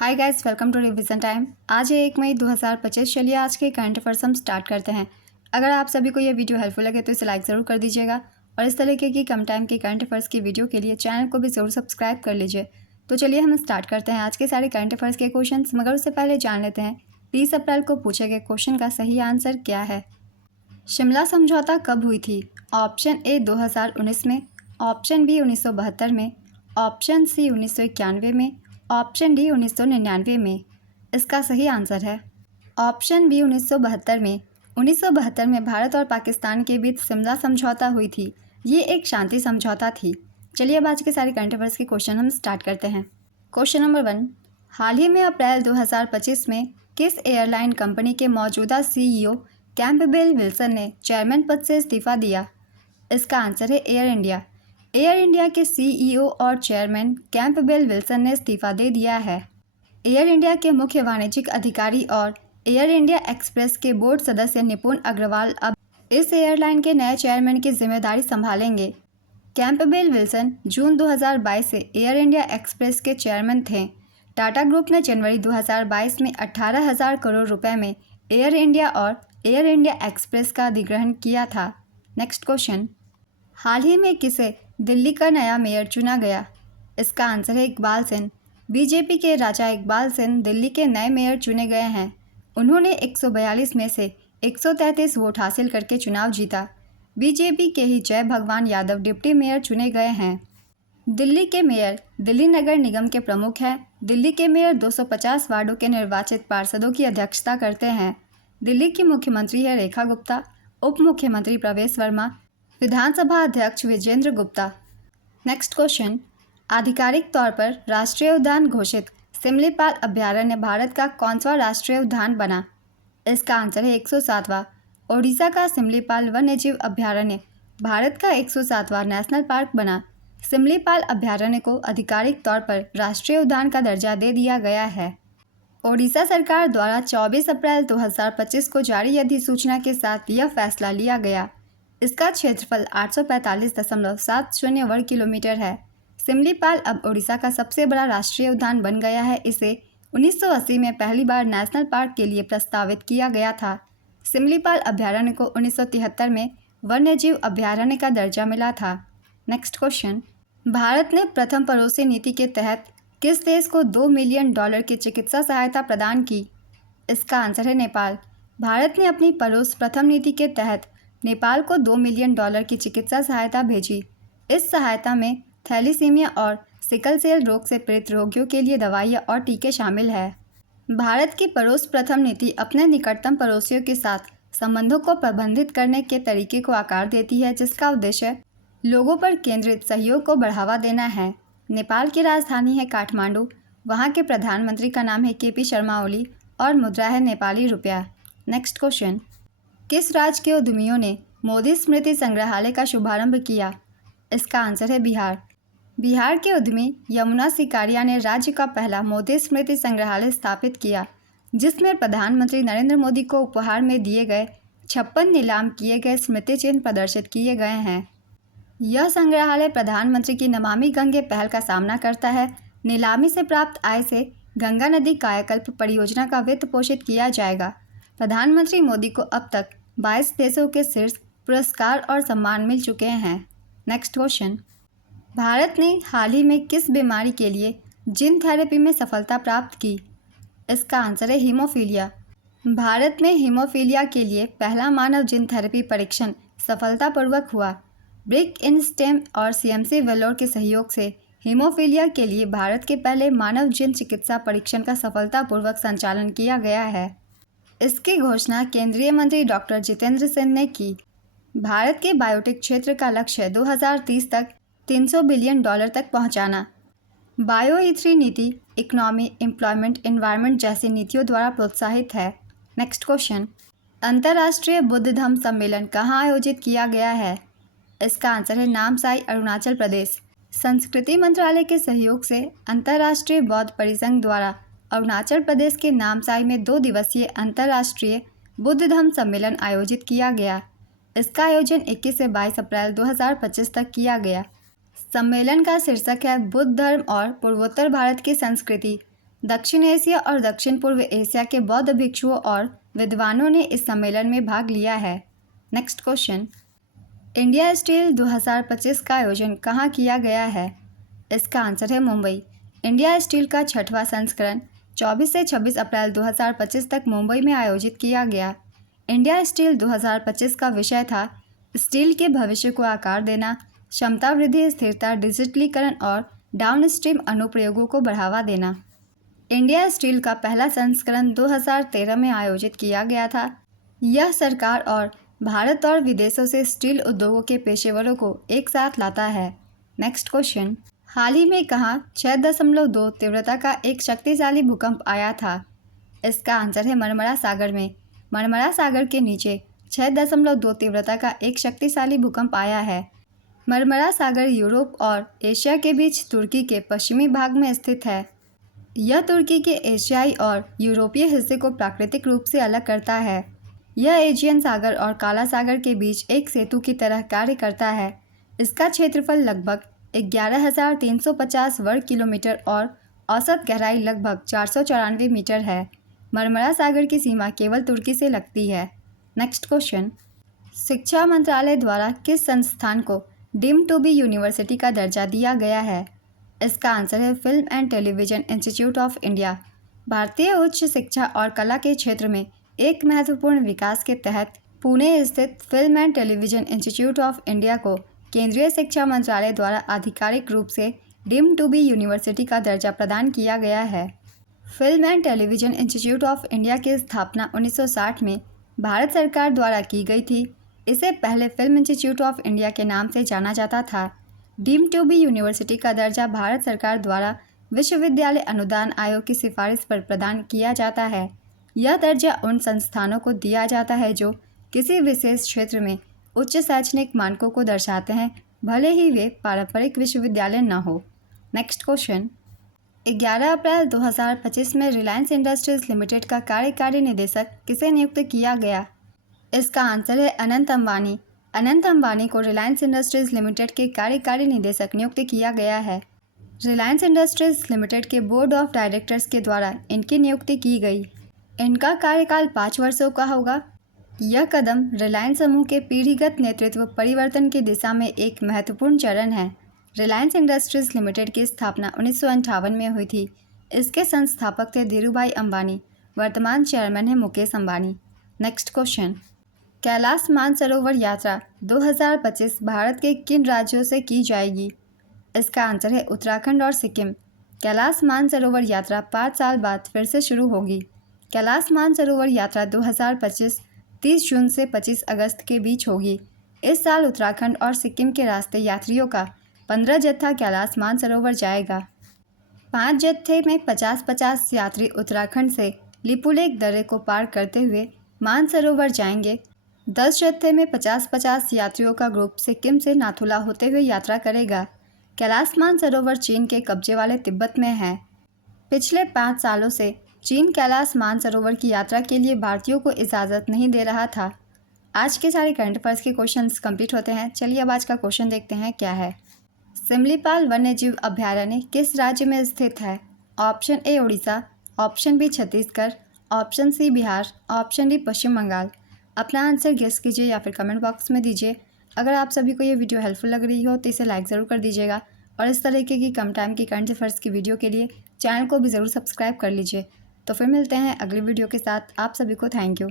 Hi guys, welcome to revision time. आज है 1 मई 2025। चलिए आज के करंट अफेयर्स हम स्टार्ट करते हैं। अगर आप सभी को ये वीडियो हेल्पफुल लगे तो इसे लाइक ज़रूर कर दीजिएगा और इस तरीके की कम टाइम के करंट अफेयर्स की वीडियो के लिए चैनल को भी ज़रूर सब्सक्राइब कर लीजिए। तो चलिए हम स्टार्ट करते हैं आज के सारे करंट अफेयर्स के क्वेश्चन, मगर उससे पहले जान लेते हैं 30 अप्रैल को पूछे गए क्वेश्चन का सही आंसर क्या है। शिमला समझौता कब हुई थी? ऑप्शन ए 2019 में, ऑप्शन बी 1972 में, ऑप्शन सी 1991 में, ऑप्शन डी 1999 में। इसका सही आंसर है ऑप्शन बी 1972 में। 1972 में भारत और पाकिस्तान के बीच शिमला समझौता हुई थी। ये एक शांति समझौता थी। चलिए अब आज के सारे करंट अफेयर्स के क्वेश्चन हम स्टार्ट करते हैं। क्वेश्चन नंबर 1, हाल ही में अप्रैल 2025 में किस एयरलाइन कंपनी के मौजूदा सीईओ कैंपबेल विल्सन ने चेयरमैन पद से इस्तीफा दिया? इसका आंसर है एयर इंडिया। एयर इंडिया के सीईओ और चेयरमैन कैंपबेल विल्सन ने इस्तीफा दे दिया है। एयर इंडिया के मुख्य वाणिज्यिक अधिकारी और एयर इंडिया एक्सप्रेस के बोर्ड सदस्य निपुण अग्रवाल अब इस एयरलाइन के नए चेयरमैन की जिम्मेदारी संभालेंगे। कैंपबेल विल्सन जून 2022 से एयर इंडिया एक्सप्रेस के चेयरमैन थे। टाटा ग्रुप ने जनवरी 2022 में 18,000 करोड़ रुपए में एयर इंडिया और एयर इंडिया एक्सप्रेस का अधिग्रहण किया था। नेक्स्ट क्वेश्चन, हाल ही में किसे दिल्ली का नया मेयर चुना गया? इसका आंसर है इकबाल सिंह। बीजेपी के राजा इकबाल सिंह दिल्ली के नए मेयर चुने गए हैं। उन्होंने 142 में से 133 वोट हासिल करके चुनाव जीता। बीजेपी के ही जय भगवान यादव डिप्टी मेयर चुने गए हैं। दिल्ली के मेयर दिल्ली नगर निगम के प्रमुख हैं। दिल्ली के मेयर 250 वार्डों के निर्वाचित पार्षदों की अध्यक्षता करते हैं। दिल्ली की मुख्यमंत्री है रेखा गुप्ता, उप मुख्यमंत्री प्रवेश वर्मा, विधानसभा अध्यक्ष विजेंद्र गुप्ता। नेक्स्ट क्वेश्चन, आधिकारिक तौर पर राष्ट्रीय उद्यान घोषित सिमलीपाल अभयारण्य भारत का कौन सा राष्ट्रीय उद्यान बना? इसका आंसर है 107वां। ओडिशा का सिमलीपाल वन्यजीव अभयारण्य भारत का 107वां नेशनल पार्क बना। सिमलीपाल अभयारण्य को आधिकारिक तौर पर राष्ट्रीय उद्यान का दर्जा दे दिया गया है। ओडिशा सरकार द्वारा 24 अप्रैल 2025 को जारी अधिसूचना के साथ यह फैसला लिया गया। इसका क्षेत्रफल 845.70 वर्ग किलोमीटर है। सिमलीपाल अब ओडिशा का सबसे बड़ा राष्ट्रीय उद्यान बन गया है। इसे 1980 में पहली बार नेशनल पार्क के लिए प्रस्तावित किया गया था। सिमलीपाल अभयारण्य को 1973 में वन्यजीव अभयारण्य का दर्जा मिला था। नेक्स्ट क्वेश्चन, भारत ने प्रथम पड़ोसी नीति के तहत किस देश को $2 मिलियन की चिकित्सा सहायता प्रदान की? इसका आंसर है नेपाल। भारत ने अपनी पड़ोस प्रथम नीति के तहत नेपाल को $2 मिलियन की चिकित्सा सहायता भेजी। इस सहायता में थैलीसीमिया और सिकल सेल रोग से पीड़ित रोगियों के लिए दवाइयाँ और टीके शामिल है। भारत की पड़ोस प्रथम नीति अपने निकटतम पड़ोसियों के साथ संबंधों को प्रबंधित करने के तरीके को आकार देती है, जिसका उद्देश्य लोगों पर केंद्रित सहयोग को बढ़ावा देना है। नेपाल की राजधानी है काठमांडू। वहाँ के प्रधानमंत्री का नाम है केपी शर्मा ओली और मुद्रा है नेपाली रुपया। नेक्स्ट क्वेश्चन, किस राज्य के उद्यमियों ने मोदी स्मृति संग्रहालय का शुभारंभ किया? इसका आंसर है बिहार। बिहार के उद्यमी यमुना सिकारिया ने राज्य का पहला मोदी स्मृति संग्रहालय स्थापित किया, जिसमें प्रधानमंत्री नरेंद्र मोदी को उपहार में दिए गए 56 नीलाम किए गए स्मृति चिन्ह प्रदर्शित किए गए हैं। यह संग्रहालय प्रधानमंत्री की नमामि गंगे पहल का सामना करता है। नीलामी से प्राप्त आय से गंगा नदी कायाकल्प परियोजना का वित्त पोषित किया जाएगा। प्रधानमंत्री मोदी को अब तक 22 देशों के शीर्ष पुरस्कार और सम्मान मिल चुके हैं। नेक्स्ट क्वेश्चन, भारत ने हाल ही में किस बीमारी के लिए जीन थेरेपी में सफलता प्राप्त की? इसका आंसर है हीमोफीलिया। भारत में हीमोफीलिया के लिए पहला मानव जीन थेरेपी परीक्षण सफलतापूर्वक हुआ। ब्रिक इन स्टेम और सीएमसी वेलोर के सहयोग से हीमोफीलिया के लिए भारत के पहले मानव जीन चिकित्सा परीक्षण का सफलतापूर्वक संचालन किया गया है। इसकी घोषणा केंद्रीय मंत्री डॉक्टर जितेंद्र सिंह ने की। भारत के बायोटेक क्षेत्र का लक्ष्य 2030 तक $300 बिलियन तक पहुंचाना। बायो ई3 नीति इकोनॉमी, एम्प्लॉयमेंट, एनवायरनमेंट जैसी नीतियों द्वारा प्रोत्साहित है। नेक्स्ट क्वेश्चन, अंतर्राष्ट्रीय बुद्ध धम्म सम्मेलन कहाँ आयोजित किया गया है? इसका आंसर है नामसाई, अरुणाचल प्रदेश। संस्कृति मंत्रालय के सहयोग से अंतर्राष्ट्रीय बौद्ध परिसंघ द्वारा अरुणाचल प्रदेश के नामसाई में 2 दिवसीय अंतर्राष्ट्रीय बुद्ध धम्म सम्मेलन आयोजित किया गया। इसका आयोजन 21 से 22 अप्रैल 2025 तक किया गया। सम्मेलन का शीर्षक है बुद्ध धर्म और पूर्वोत्तर भारत की संस्कृति, दक्षिण एशिया और दक्षिण पूर्व एशिया के बौद्ध भिक्षुओं और विद्वानों ने इस सम्मेलन में भाग लिया है। नेक्स्ट क्वेश्चन, इंडिया स्टील 2025 का आयोजन कहाँ किया गया है? इसका आंसर है मुंबई। इंडिया स्टील का 6वां संस्करण 24 से 26 अप्रैल 2025 तक मुंबई में आयोजित किया गया। इंडिया स्टील 2025 का विषय था स्टील के भविष्य को आकार देना, क्षमता वृद्धि, स्थिरता, डिजिटलीकरण और डाउनस्ट्रीम अनुप्रयोगों को बढ़ावा देना। इंडिया स्टील का पहला संस्करण 2013 में आयोजित किया गया था। यह सरकार और भारत और विदेशों से स्टील उद्योगों के पेशेवरों को एक साथ लाता है। नेक्स्ट क्वेश्चन, हाल ही में कहाँ 6.2 तीव्रता का एक शक्तिशाली भूकंप आया था? इसका आंसर है मरमरा सागर में। मरमरा सागर के नीचे 6.2 तीव्रता का एक शक्तिशाली भूकंप आया है। मरमरा सागर यूरोप और एशिया के बीच तुर्की के पश्चिमी भाग में स्थित है। यह तुर्की के एशियाई और यूरोपीय हिस्से को प्राकृतिक रूप से अलग करता है। यह एजियन सागर और काला सागर के बीच एक सेतु की तरह कार्य करता है। इसका क्षेत्रफल लगभग 11,350 वर्ग किलोमीटर और औसत गहराई लगभग 494 मीटर है। मरमरा सागर की सीमा केवल तुर्की से लगती है। नेक्स्ट क्वेश्चन, शिक्षा मंत्रालय द्वारा किस संस्थान को डीम्ड टू बी यूनिवर्सिटी का दर्जा दिया गया है? इसका आंसर है film and television institute of India. भारतीय उच्च शिक्षा और कला के क्षेत्र में एक महत्वपूर्ण विकास के तहत पुणे स्थित film and television institute of India को केंद्रीय शिक्षा मंत्रालय द्वारा आधिकारिक रूप से डीम्ड टू बी यूनिवर्सिटी का दर्जा प्रदान किया गया है। Film and television institute of India की स्थापना 1960 में भारत सरकार द्वारा की गई थी। इसे पहले फिल्म इंस्टीट्यूट ऑफ इंडिया के नाम से जाना जाता था। डीम्ड टू बी यूनिवर्सिटी का दर्जा भारत सरकार द्वारा विश्वविद्यालय अनुदान आयोग की सिफारिश पर प्रदान किया जाता है। यह दर्जा उन संस्थानों को दिया जाता है जो किसी विशेष क्षेत्र में उच्च शैक्षणिक मानकों को दर्शाते हैं, भले ही वे पारंपरिक विश्वविद्यालय न हो। नेक्स्ट क्वेश्चन, 11 अप्रैल 2025 में रिलायंस इंडस्ट्रीज लिमिटेड का कार्यकारी निदेशक किसे नियुक्त किया गया? इसका आंसर है अनंत अंबानी। अनंत अंबानी को रिलायंस इंडस्ट्रीज लिमिटेड के कार्यकारी निदेशक नियुक्त किया गया है। रिलायंस इंडस्ट्रीज लिमिटेड के बोर्ड ऑफ डायरेक्टर्स के द्वारा इनकी नियुक्ति की गई। इनका कार्यकाल 5 वर्षों का होगा। यह कदम रिलायंस समूह के पीढ़ीगत नेतृत्व परिवर्तन की दिशा में एक महत्वपूर्ण चरण है। रिलायंस इंडस्ट्रीज लिमिटेड की स्थापना 1958 में हुई थी। इसके संस्थापक थे धीरूभाई अंबानी। वर्तमान चेयरमैन है मुकेश अंबानी। नेक्स्ट क्वेश्चन, कैलाश मानसरोवर यात्रा 2025 भारत के किन राज्यों से की जाएगी? इसका आंसर है उत्तराखंड और सिक्किम। कैलाश मानसरोवर यात्रा 5 साल बाद फिर से शुरू होगी। कैलाश मानसरोवर यात्रा 2025 30 जून से 25 अगस्त के बीच होगी। इस साल उत्तराखंड और सिक्किम के रास्ते यात्रियों का 15 जत्था कैलाश मानसरोवर जाएगा। 5 जत्थे में 50-50 यात्री उत्तराखंड से लिपुलेख दर्रे को पार करते हुए मानसरोवर जाएंगे। 10 जत्थे में 50-50 यात्रियों का ग्रुप सिक्किम से नाथुला होते हुए यात्रा करेगा। कैलाश मानसरोवर चीन के कब्जे वाले तिब्बत में है। पिछले 5 सालों से चीन कैलाश मानसरोवर की यात्रा के लिए भारतीयों को इजाज़त नहीं दे रहा था। आज के सारे करंट अफेयर्स के क्वेश्चंस कंप्लीट होते हैं। चलिए अब आज का क्वेश्चन देखते हैं क्या है। सिमलीपाल वन्यजीव अभयारण्य किस राज्य में स्थित है? Option A Orissa, option B Chhattisgarh, option C Bihar, option D Paschim Bangal. अपना आंसर गेस कीजिए या फिर कमेंट बॉक्स में दीजिए। अगर आप सभी को ये वीडियो हेल्पफुल लग रही हो तो इसे लाइक ज़रूर कर दीजिएगा और इस तरीके की कम टाइम की करंट अफेयर्स की वीडियो के लिए चैनल को भी ज़रूर सब्सक्राइब कर लीजिए। तो फिर मिलते हैं अगली वीडियो के साथ। आप सभी को थैंक यू।